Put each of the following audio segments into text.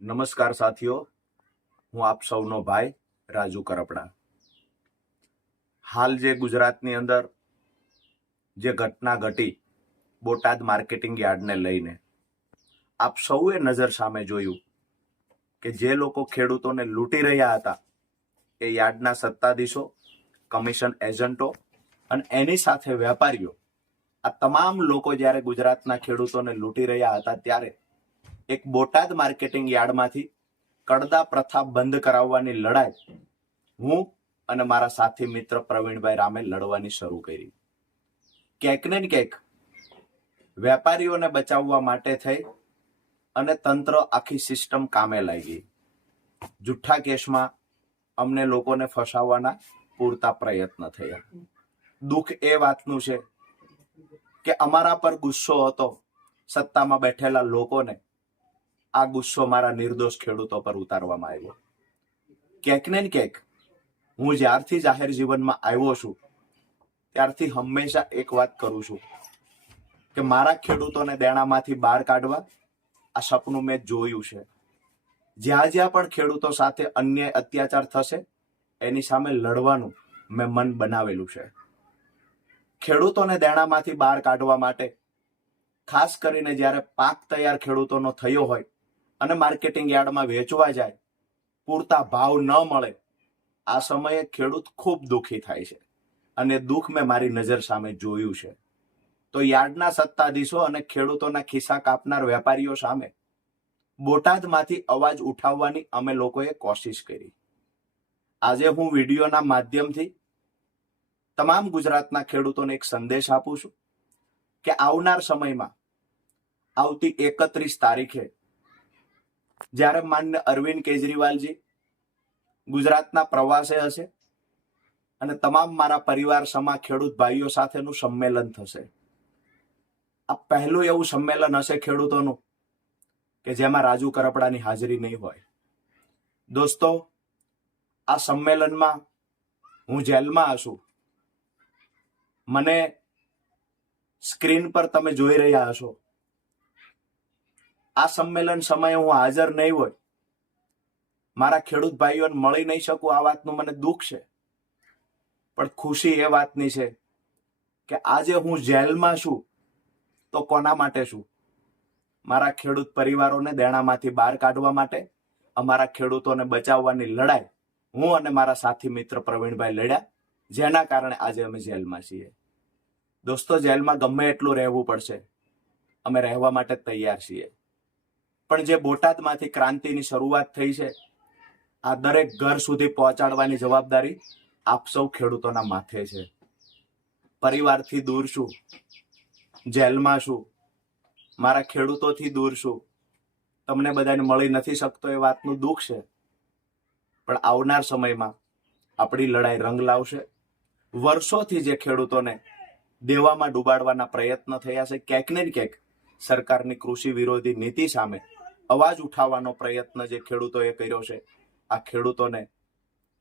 નમસ્કાર સાથીઓ, હું આપ સૌનો ભાઈ રાજુ કરપડા. હાલ જે ગુજરાતની અંદર જે ઘટના ઘટી બોટાદ માર્કેટિંગ યાર્ડને લઈને આપ સૌએ નજર સામે જોયું કે જે લોકો ખેડૂતોને લૂંટી રહ્યા હતા એ યાર્ડના સત્તાધીશો, કમિશન એજન્ટો અને એની સાથે વેપારીઓ, આ તમામ લોકો જ્યારે ગુજરાતના ખેડૂતોને લૂંટી રહ્યા હતા ત્યારે એક બોટાદ માર્કેટિંગ યાર્ડમાંથી કડદા પ્રથા બંધ કરાવવાની લડાઈ હું અને મારા સાથી મિત્ર પ્રવીણભાઈ રામે લડવાની શરૂ કરી. ક્યાંક ને ક્યાંક વેપારીઓને બચાવવા માટે થઈ અને તંત્ર આખી સિસ્ટમ કામે લાગી. જુઠ્ઠા કેસમાં અમને લોકોને ફસાવવાના પૂરતા પ્રયત્ન થયા. દુઃખ એ વાતનું છે કે અમારા પર ગુસ્સો હતો સત્તામાં બેઠેલા લોકોને, આ ગુસ્સો મારા નિર્દોષ ખેડૂતો પર ઉતારવામાં આવ્યો. ક્યાંક ને ક્યાંક હું જ્યારથી જાહેર જીવનમાં આવ્યો છું ત્યારથી હંમેશા એક વાત કરું છું કે મારા ખેડૂતોને દેણામાંથી બહાર કાઢવા આ સપનું મેં જોયું છે. જ્યાં જ્યાં પણ ખેડૂતો સાથે અન્યાય અત્યાચાર થશે એની સામે લડવાનું મેં મન બનાવેલું છે. ખેડૂતોને દેણામાંથી બહાર કાઢવા માટે ખાસ કરીને જ્યારે પાક તૈયાર ખેડૂતોનો થયો હોય અને માર્કેટિંગ યાર્ડમાં વેચવા જાય, પૂરતા ભાવ ન મળે, આ સમયે ખેડૂત ખૂબ દુઃખી થાય છે અને દુઃખ મેં મારી નજર સામે જોયું છે. તો યાર્ડના સત્તાધીશો અને ખેડૂતોના ખિસ્સા કાપનાર વેપારીઓ સામે બોટાદમાંથી અવાજ ઉઠાવવાની અમે લોકોએ કોશિશ કરી. આજે હું વિડીયોના માધ્યમથી તમામ ગુજરાતના ખેડૂતોને એક સંદેશ આપું છું કે આવનાર સમયમાં આવતી 31 તારીખે જ્યારે માન્ય અરવિંદ કેજરીવાલજી ગુજરાતના પ્રવાસે હશે અને તમામ મારા પરિવાર સમા ખેડૂત ભાઈઓ સાથેનું સંમેલન થશે. આ પહેલું એવું સંમેલન હશે ખેડૂતોનું કે જેમાં રાજુ કરપડાની હાજરી નહીં હોય. દોસ્તો, આ સંમેલનમાં હું જેલમાં હશું. મને સ્ક્રીન પર તમે જોઈ રહ્યા હશો. આ સંમેલન સમયે હું હાજર નહીં હોય, મારા ખેડૂત ભાઈઓને મળી નહીં શકું, આ વાતનું મને દુઃખ છે. પણ ખુશી એ વાતની છે કે આજે હું જેલમાં છું તો કોના માટે છું? મારા ખેડૂત પરિવારોને દેણામાંથી બહાર કાઢવા માટે, અમારા ખેડૂતોને બચાવવાની લડાઈ હું અને મારા સાથી મિત્ર પ્રવીણભાઈ લડ્યા, જેના કારણે આજે અમે જેલમાં છીએ. દોસ્તો, જેલમાં ગમે એટલું રહેવું પડશે, અમે રહેવા માટે તૈયાર છીએ. પણ જે બોટાદમાંથી ક્રાંતિની શરૂઆત થઈ છે, આ દરેક ઘર સુધી પહોંચાડવાની જવાબદારી આપ સૌ ખેડૂતોના માથે છે. પરિવારથી દૂર છું, જેલમાં છું, મારા ખેડૂતોથી દૂર છું, તમને બધાને મળી નથી શકતો એ વાતનું દુઃખ છે. પણ આવનાર સમયમાં આપણી લડાઈ રંગ લાવશે. વર્ષોથી જે ખેડૂતોને દેવામાં ડૂબાડવાના પ્રયત્ન થયા છે, ક્યાંક ને ક્યાંક સરકારની કૃષિ વિરોધી નીતિ સામે અવાજ ઉઠાવવાનો પ્રયત્ન જે ખેડૂતોએ કર્યો છે, આ ખેડૂતોને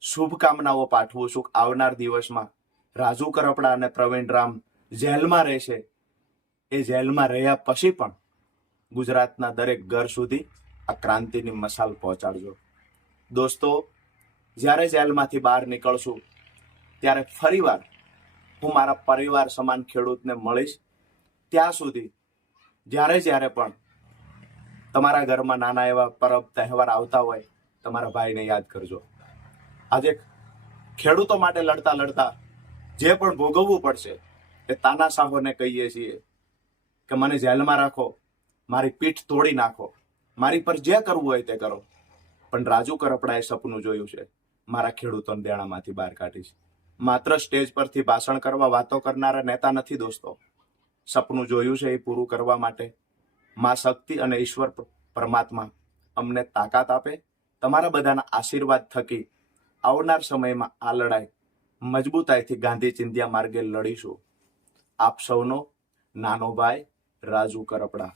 શુભકામનાઓ પાઠવું છું. આવનાર દિવસમાં રાજુ કરપડા અને પ્રવીણ રામ જેલમાં રહેશે, એ જેલમાં રહ્યા પછી પણ ગુજરાતના દરેક ઘર સુધી આ ક્રાંતિની મશાલ પહોંચાડજો. દોસ્તો, જ્યારે જેલમાંથી બહાર નીકળશું ત્યારે ફરીવાર હું મારા પરિવાર સમાન ખેડૂતને મળીશ. ત્યાં સુધી જ્યારે પણ તમારા ઘરમાં નાના એવા પરબ તહેવાર આવતા હોય, તમારા ભાઈને યાદ કરજો. આજે ખેડૂતો માટે લડતા લડતા જે પણ ભોગવવું પડશે એ તાનાશાહોને કહીએ છીએ કે મને જેલમાં રાખો, મારી પીઠ તોડી નાખો, મારી પર જે કરવું હોય તે કરો. પણ રાજુ કરપડાએ સપનું જોયું છે, મારા ખેડૂતોને દેણામાંથી બહાર કાઢીશ. માત્ર સ્ટેજ પરથી ભાષણ કરવા, વાતો કરનારા નેતા નથી દોસ્તો. સપનું જોયું છે એ પૂરું કરવા માટે માં શક્તિ અને ઈશ્વર પરમાત્મા અમને તાકાત આપે. તમારા બધાના આશીર્વાદ થકી આવનાર સમયમાં આ લડાઈ મજબૂતાઈથી ગાંધી ચિંધ્યા માર્ગે લડીશું. આપ સૌનો નાનો ભાઈ રાજુ કરપડા.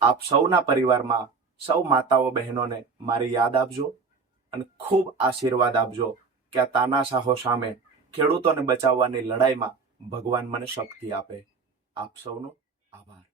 આપ સૌના પરિવારમાં સૌ માતાઓ બહેનોને મારી યાદ આપજો અને ખૂબ આશીર્વાદ આપજો કે આ તાનાશાહો સામે ખેડૂતોને બચાવવાની લડાઈમાં ભગવાન મને શક્તિ આપે. આપ સૌનો આભાર.